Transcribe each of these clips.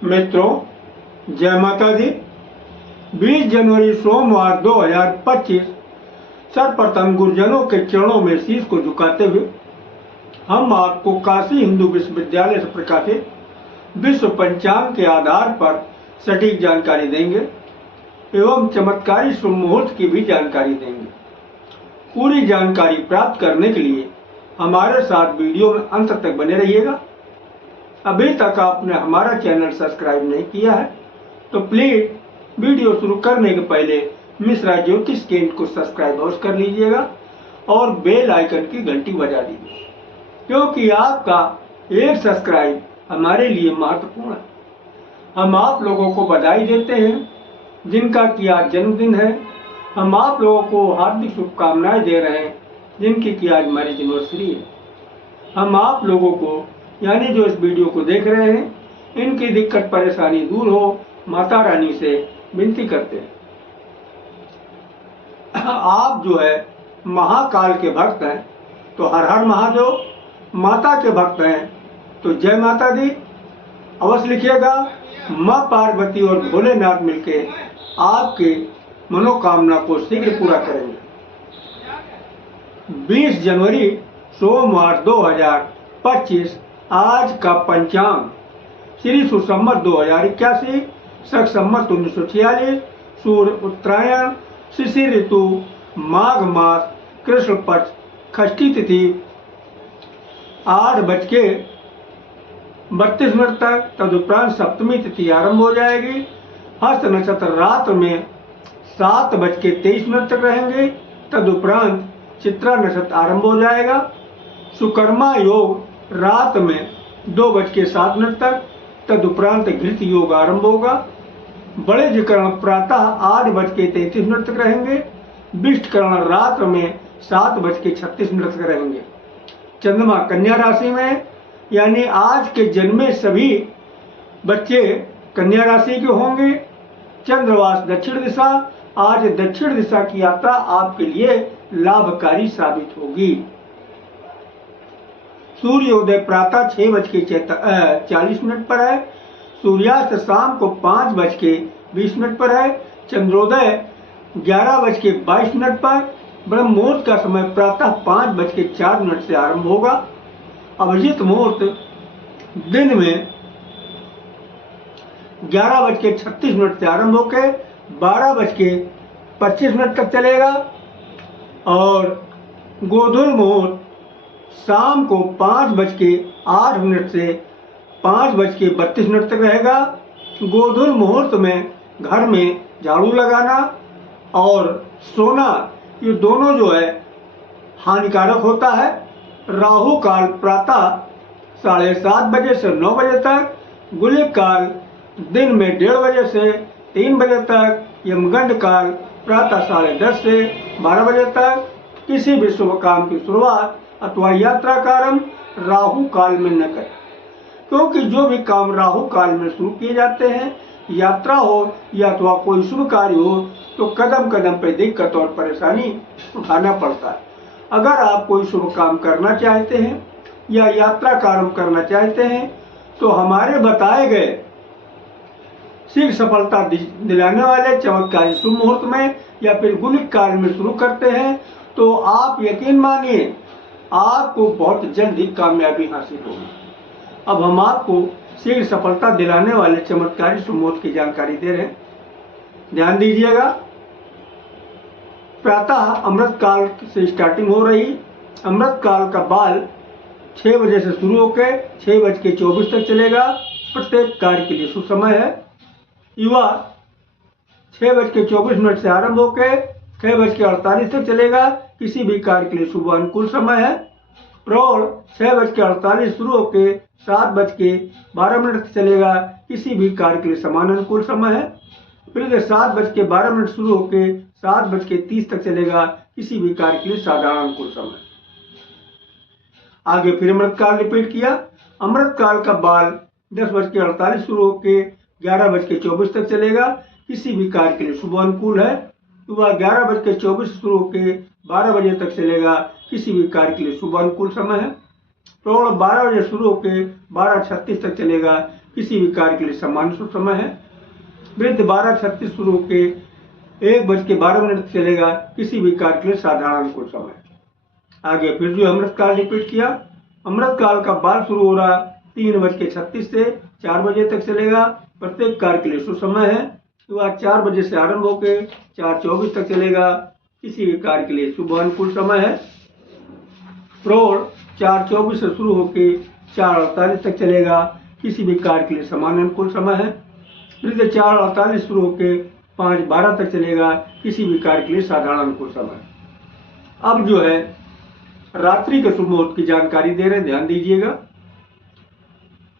मित्रों, जय माता दी। 20 जनवरी सोमवार 2025 सर्वप्रथम गुरुजनों के चरणों में शीश को झुकाते हुए हम आपको काशी हिंदू विश्वविद्यालय से प्रकाशित विश्व पंचांग के आधार पर सटीक जानकारी देंगे एवं चमत्कारी शुभ मुहूर्त की भी जानकारी देंगे। पूरी जानकारी प्राप्त करने के लिए हमारे साथ वीडियो में अंत तक बने रहिएगा। अभी तक आपने हमारा चैनल सब्सक्राइब नहीं किया है तो प्लीज वीडियो शुरू करने के पहले मिश्रा ज्योतिष केंद्र को सब्सक्राइब अवश्य कर लीजिएगा और बेल आइकन की घंटी बजा दीजिए, क्योंकि आपका एक सब्सक्राइब हमारे लिए महत्वपूर्ण है। हम आप लोगों को बधाई देते हैं जिनका कि आज जन्मदिन है। हम आप लोगों को हार्दिक शुभकामनाएं दे रहे हैं जिनकी कि आज मैरिज एनिवर्सरी है। हम आप लोगों को यानी जो इस वीडियो को देख रहे हैं इनकी दिक्कत परेशानी दूर हो माता रानी से विनती करते हैं। आप जो है महाकाल के भक्त हैं तो हर हर महादेव, माता के भक्त हैं तो जय माता दी अवश्य लिखिएगा। माँ पार्वती और भोलेनाथ मिलके आपके मनोकामना को शीघ्र पूरा करेंगे। 20 जनवरी सोमवार 2025 आज का पंचांग श्री सुसंवत 2081, शक संवत 1946, सूर्य उत्तरायण, शिशिर ऋतु, माघ मास, कृष्ण पक्ष, षष्ठी तिथि 8:32 तक। तदुपरांत सप्तमी तिथि आरंभ हो जाएगी। हस्त नक्षत्र रात में 7:23 तक रहेंगे। तदुपरांत चित्रा नक्षत्र आरंभ हो जाएगा। सुकर्मा योग रात में 2:07 तक। तदुपरांत घृत योग आरंभ होगा। बड़े जिकरण प्रातः 8:33 तक रहेंगे। विष्टकरण रात में 7:36 तक रहेंगे। चंद्रमा कन्या राशि में, यानी आज के जन्मे सभी बच्चे कन्या राशि के होंगे। चंद्रवास दक्षिण दिशा, आज दक्षिण दिशा की यात्रा आपके लिए लाभकारी साबित होगी। सूर्योदय प्रातः 6:40 पर है। सूर्यास्त शाम को 5:20 पर है। चंद्रोदय 11:22 पर। ब्रह्म मुहूर्त का समय प्रातः 5:04 से आरंभ होगा। अभिजीत मुहूर्त दिन में 11:36 से आरंभ होकर 12:25 तक चलेगा और गोधूल मुहूर्त शाम को 5:08 से 5:32 तक रहेगा। गोधूल मुहूर्त में घर में झाड़ू लगाना और सोना ये दोनों जो है हानिकारक होता है। राहु काल प्रातः 7:30 बजे से 9 बजे तक। गुलिक काल दिन में 1:30 बजे से 3 बजे तक। यमगंड काल प्रातः 10:30 से 12 बजे तक। किसी भी शुभ काम की शुरुआत अथवा यात्रा का आरंभ राहु काल में न करें, क्योंकि जो भी काम राहु काल में शुरू किए जाते हैं, यात्रा हो या अथवा कोई शुभ कार्य हो, तो कदम कदम पर दिक्कत और परेशानी उठाना पड़ता है। अगर आप कोई शुभ काम करना चाहते हैं या यात्रा का आरंभ करना चाहते हैं तो हमारे बताए गए शीघ्र सफलता दिलाने वाले चमत्कारी शुभ मुहूर्त में या फिर गुलिक काल में शुरू करते हैं तो आप यकीन मानिए आपको बहुत जल्द ही कामयाबी हासिल होगी। अब हम आपको शीघ्र सफलता दिलाने वाले चमत्कारी शुभ मुहूर्त की जानकारी दे रहे हैं, ध्यान दीजिएगा। प्रातः अमृत काल से स्टार्टिंग हो रही। अमृत काल का बाल 6 बजे से शुरू होकर 6:24 तक चलेगा। प्रत्येक कार्य के लिए सुसमय है। युवा 6:24 से आरंभ होकर 6:48 तक चलेगा। किसी भी कार्य के लिए शुभ अनुकूल समय है। प्रौढ़ 6:48 शुरू होकर 7:12 तक चलेगा। किसी भी कार्य के लिए समान अनुकूल समय है। फिर 7:12 शुरू होकर 7:30 तक चलेगा। किसी भी कार्य के लिए साधारण अनुकूल समय। आगे फिर अमृत काल रिपीट किया। अमृत काल का बाल 10:48 शुरू होकर 11:24 तक चलेगा। किसी भी कार्य के लिए शुभ अनुकूल है। सुबह 11:24 शुरू होकर 12 बजे तक चलेगा। किसी भी कार्य के लिए शुभ अनुकूल समय है। प्रौढ़ 12 बजे शुरू होकर 12:36 तक चलेगा। किसी भी कार्य के लिए सामान्य शुभ समय है। वृद्ध 12:36 शुरू होके 1:12 तक चलेगा, किसी भी कार्य के लिए साधारण अनुकूल समय। आगे फिर जो अमृतकाल रिपीट किया, अमृतकाल का बाल शुरू हो रहा 3:36 से 4 बजे तक चलेगा, प्रत्येक कार्य के लिए शुभ समय है। वह 4 बजे से आरंभ होकर 4:24 तक चलेगा, किसी भी कार्य के लिए शुभ अनुकूल समय है। प्रौढ़ 4:24 से शुरू होकर 4:48 तक चलेगा, किसी भी कार्य के लिए समान अनुकूल समय है। वृद्ध 4:48 शुरू होकर 5:12 तक चलेगा, किसी भी कार्य के लिए साधारण अनुकूल समय। अब जो है रात्रि के शुभ मुहूर्त की जानकारी दे रहे हैं, ध्यान दीजिएगा।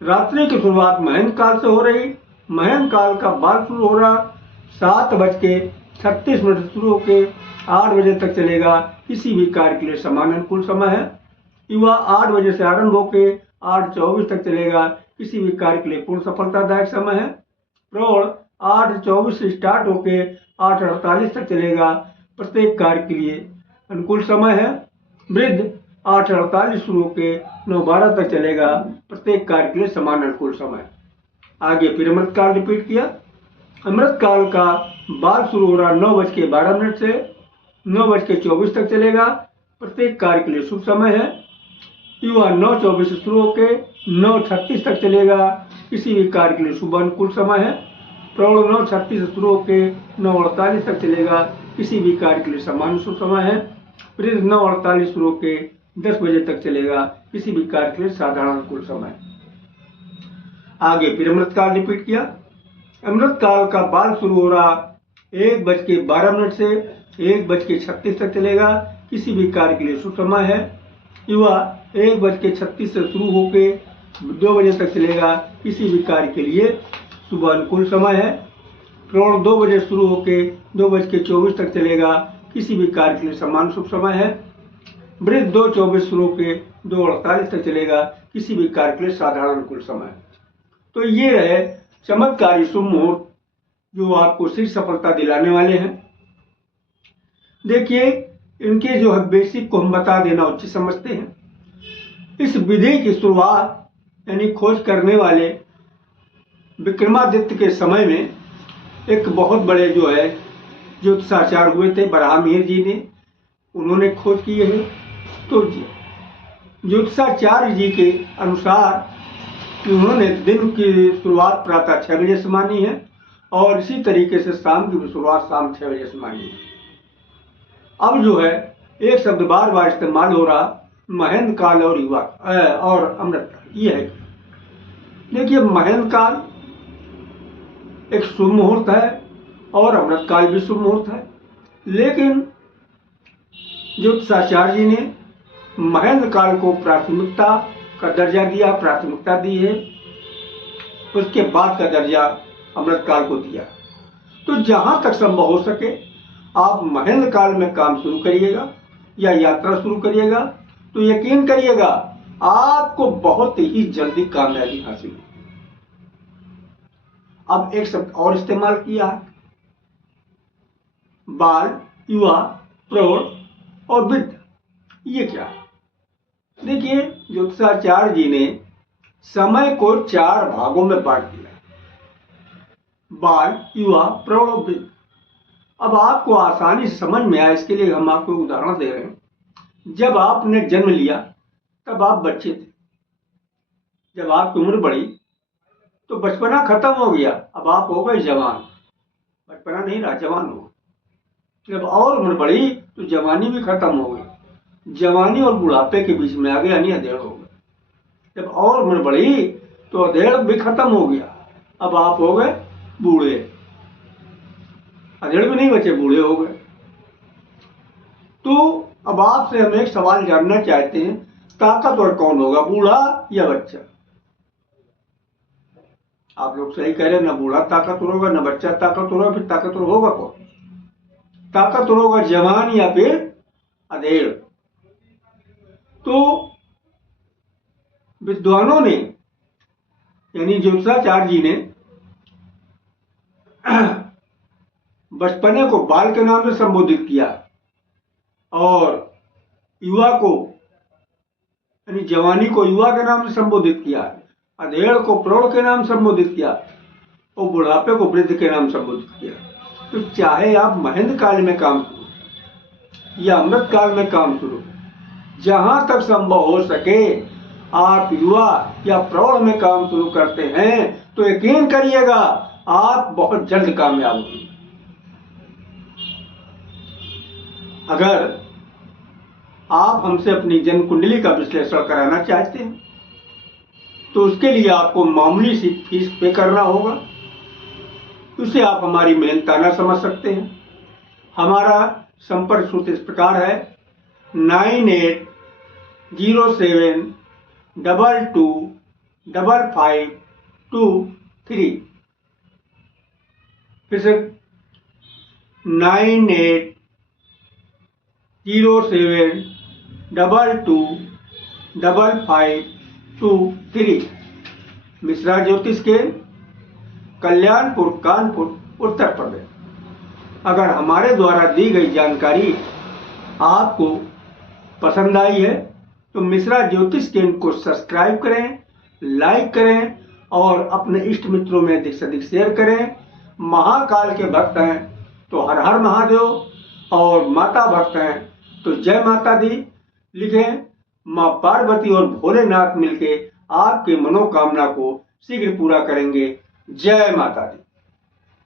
रात्रि की शुरुआत महंत काल से हो रही। महंत काल का बाल शुरू हो रहा 7:36 से शुरू होकर 8 बजे तक चलेगा, किसी भी कार्य के लिए समान अनुकूल समय है। युवा 8 बजे से आरंभ होकर 8:24 तक चलेगा, किसी भी कार्य के लिए पूर्ण सफलतादायक समय है। प्रौढ़ 8:24 से स्टार्ट होकर 8:48 तक चलेगा, प्रत्येक कार्य के लिए अनुकूल समय है। वृद्ध 8:48 शुरू होकर 9:12 तक चलेगा, प्रत्येक कार्य के लिए समान अनुकूल समय। आगे फिर अमृतकाल रिपीट किया। अमृतकाल का बाल शुरू हो रहा 9:12 से 9:24 तक चलेगा, प्रत्येक कार्य के लिए शुभ समय है। युवा 9:24 से शुरू होकर 9:36 तक चलेगा, किसी भी कार्य के लिए शुभ अनुकूल समय है। प्रौढ़ 9:36 से शुरू होकर 9:48 तक चलेगा, किसी भी कार्य के लिए समान शुभ समय है। वृद्ध 9:48 शुरू होकर 10 बजे तक चलेगा, किसी भी कार्य के लिए साधारण अनुकूल समय। आगे फिर अमृतकाल रिपीट किया। अमृतकाल का बाल शुरू हो रहा 1:12 से 1:36 तक चलेगा, किसी भी कार्य के लिए शुभ समय है। युवा 1:36 से शुरू होकर 2 बजे तक चलेगा, किसी भी कार्य के लिए शुभ अनुकूल समय है। प्रौढ़ 2 बजे शुरू होकर 2:24 तक चलेगा, किसी भी कार्य के लिए समान शुभ समय है। वृद्ध 2:24 शुरू होकर 2:48 तक चलेगा, किसी भी कार्य के लिए साधारण अनुकूल समय। तो ये रहे चमत्कारी शुभ मुहूर्त जो आपको शीघ्र सफलता दिलाने वाले हैं। देखिए, इनके जो है बेसिक को हम बता देना उचित समझते हैं। इस विधि की शुरुआत यानी खोज करने वाले विक्रमादित्य के समय में एक बहुत बड़े जो है ज्योतिषाचार्य हुए थे, बराहमिहिर जी ने, उन्होंने खोज की है। तो ज्योतिषाचार्य जी के अनुसार उन्होंने दिन की शुरुआत प्रातः 6 बजे से मानी है और इसी तरीके से शाम की शुरुआत शाम 6 बजे से मानी है। अब जो है एक शब्द बार बार इस्तेमाल हो रहा, महंत काल और युवा और अमृत काल, ये है। देखिए, महंत काल एक शुभ मुहूर्त है और अमृत काल भी शुभ मुहूर्त है, लेकिन ज्योतिषाचार्य जी ने महंत काल को प्राथमिकता का दर्जा दिया, प्राथमिकता दी है, उसके बाद का दर्जा अमृत काल को दिया। तो जहां तक संभव हो सके आप महंत काल में काम शुरू करिएगा या यात्रा शुरू करिएगा, तो यकीन करिएगा आपको बहुत ही जल्दी कामयाबी हासिल होगी। अब एक शब्द और इस्तेमाल किया, बाल, युवा, प्रौढ़ और वृद्ध, ये क्या है? देखिए, ज्योतिषाचार्य जी ने समय को 4 भागों में बांट दिया, बाल, युवा, प्रौढ़ और वृद्ध। अब आपको आसानी से समझ में आए इसके लिए हम आपको उदाहरण दे रहे हैं। जब आपने जन्म लिया तब आप बच्चे थे, जब आपकी उम्र बढ़ी तो बचपना खत्म हो गया, अब आप हो गए जवान, बचपना नहीं रहा, जवान हो गए। जब और उम्र बढ़ी तो जवानी भी खत्म हो गई, जवानी और बुढ़ापे के बीच में आ गया, यानी अधेड़ हो गए। जब और उम्र बढ़ी तो अधेड़ भी खत्म हो गया, अब आप हो गए बूढ़े, अधेड़ भी नहीं बचे, बूढ़े हो गए। तो अब आपसे हम एक सवाल जानना चाहते हैं, ताकतवर कौन होगा, बूढ़ा या बच्चा? आप लोग सही कह रहे हैं, ना बूढ़ा ताकतवर होगा ना बच्चा ताकतवर होगा, फिर ताकतवर होगा कौन? ताकतवर होगा जवान या फिर अधेड़। तो विद्वानों ने यानी ज्योतिषाचार्य जी ने बचपने को बाल के नाम से संबोधित किया और युवा को यानी जवानी को युवा के नाम से संबोधित किया अधेड़ को प्रौढ़ के नाम संबोधित किया और बुढ़ापे को वृद्ध के नाम संबोधित किया। तो चाहे आप महेंद्र काल में काम करो या अमृत काल में काम करो, जहां तक संभव हो सके आप युवा या प्रौढ़ में काम शुरू करते हैं तो यकीन करिएगा आप बहुत जल्द कामयाब होंगे। अगर आप हमसे अपनी जन्म कुंडली का विश्लेषण कराना चाहते हैं तो उसके लिए आपको मामूली सी फीस पे करना होगा। उसे आप हमारी मेहनताना समझ सकते हैं। हमारा संपर्क सूत्र इस प्रकार है 9807225523। फिर से 9807225523। मिश्रा ज्योतिष केंद्र, कल्याणपुर, कानपुर, उत्तर प्रदेश। अगर हमारे द्वारा दी गई जानकारी आपको पसंद आई है तो मिश्रा ज्योतिष केंद्र को सब्सक्राइब करें, लाइक करें और अपने इष्ट मित्रों में अधिक से अधिक शेयर करें। महाकाल के भक्त हैं तो हर हर महादेव और माता भक्त हैं तो जय माता दी लिखें। माँ पार्वती और भोलेनाथ मिलके आपके मनोकामना को शीघ्र पूरा करेंगे। जय माता दी।